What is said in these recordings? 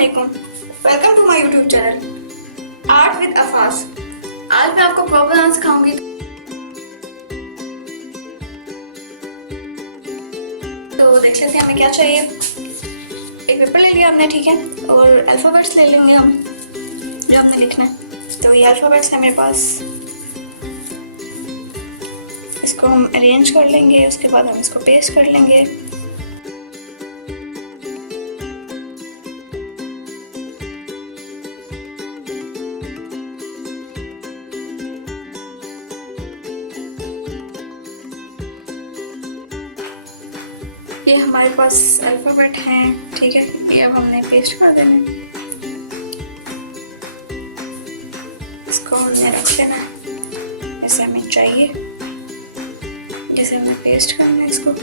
अस्सलामुअलैकुम, welcome to my YouTube channel art with Afas. आज मैं आपको प्रॉपर डांस सिखाऊंगी। तो देख लेते हैं हमें क्या चाहिए। एक पेपर ले लिया हमने, ठीक है, और अल्फ़ाबेट्स ले लेंगे हम जो हमने लिखना है। तो ये अल्फ़ाबेट्स है मेरे पास, इसको हम अरेंज कर लेंगे, उसके बाद हम इसको पेस्ट कर लेंगे। ये हमारे पास अल्फ़ाबेट हैं, ठीक है। ये अब हमने पेस्ट कर देना है, इसको हमने रख लेना है जैसे हमें चाहिए, जैसे हमें पेस्ट करना है इसको।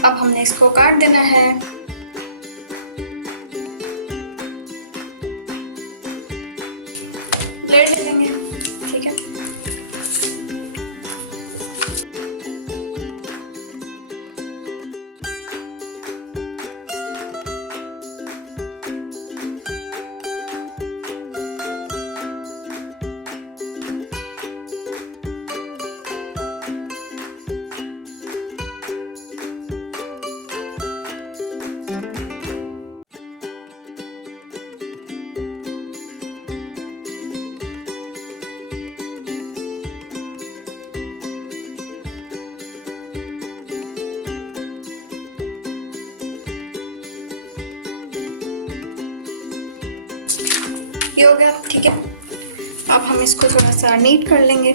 अब हमने इसको काट देना है। ब्लेड ले लेंगे, ठीक है। ये हो गया, ठीक है। अब हम इसको थोड़ा सा नीट कर लेंगे,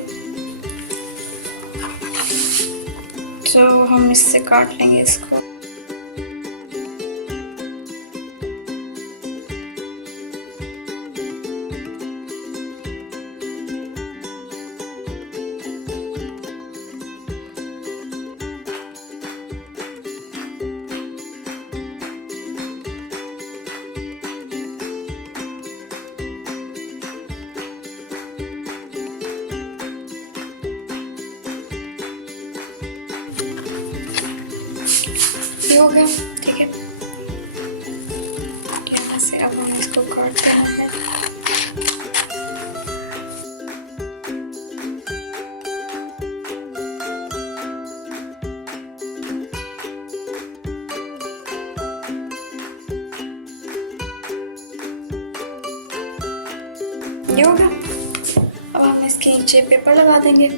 तो हम इससे काट लेंगे इसको। हो गया, ठीक है। यहाँ से अब हमें इसको काट देना है। ये हो गया। अब हम इसके नीचे पेपर लगा देंगे।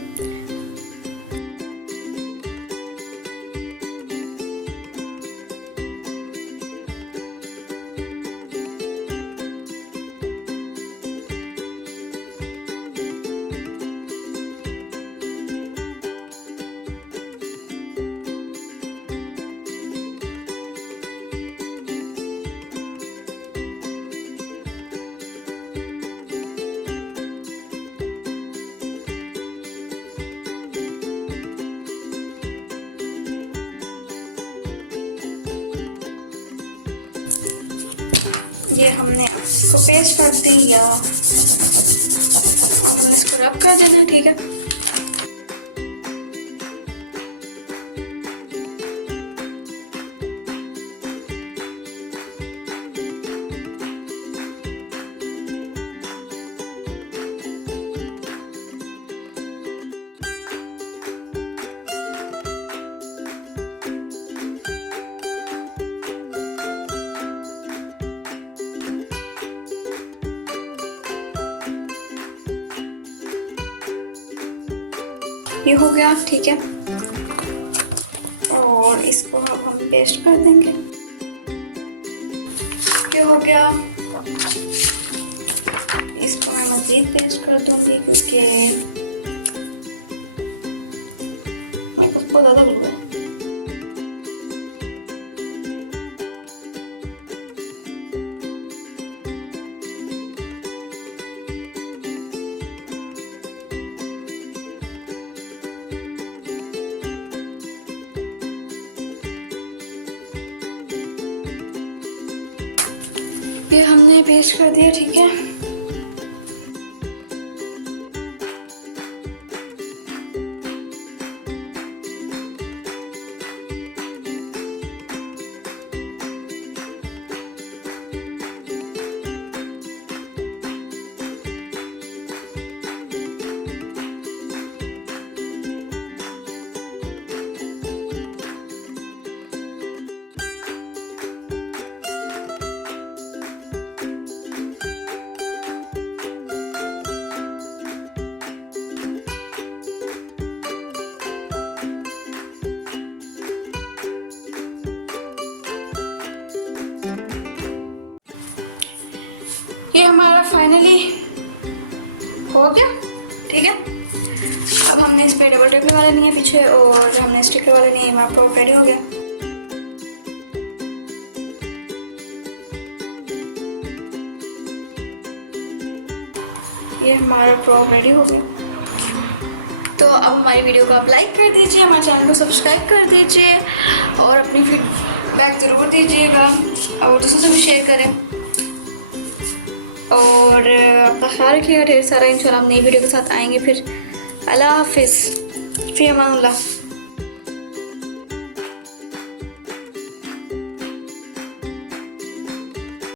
ये हमने इसको पेस्ट कर दिया, हमने इसको रब कर देना, ठीक है। ये हो गया, ठीक है। और इसको अब हम पेस्ट कर देंगे। ये हो गया, इसको मैं मज़ीद पेस्ट कर दूंगी क्योंकि मेरे को बहुत ज़्यादा लग रहा है। ये हमने पेस्ट कर दिया, ठीक है। ये हमारा फाइनली हो गया, ठीक है। अब हमने इस पे डबल टेप लगा लेनी है पीछे और हमने स्टिकर वाले नहीं, हमारा प्रोप रेडी हो गया। ये हमारा प्रोप रेडी हो गया। तो अब हमारी वीडियो को आप लाइक कर दीजिए, हमारे चैनल को सब्सक्राइब कर दीजिए और अपनी फीडबैक ज़रूर दीजिएगा और दोस्तों से भी शेयर करें और अपना ख्याल रखिएगा ढेर सारा। इंशाल्लाह हम नई वीडियो के साथ आएंगे फिर। अल्लाह हाफिज़, फ़ी अमान अल्लाह।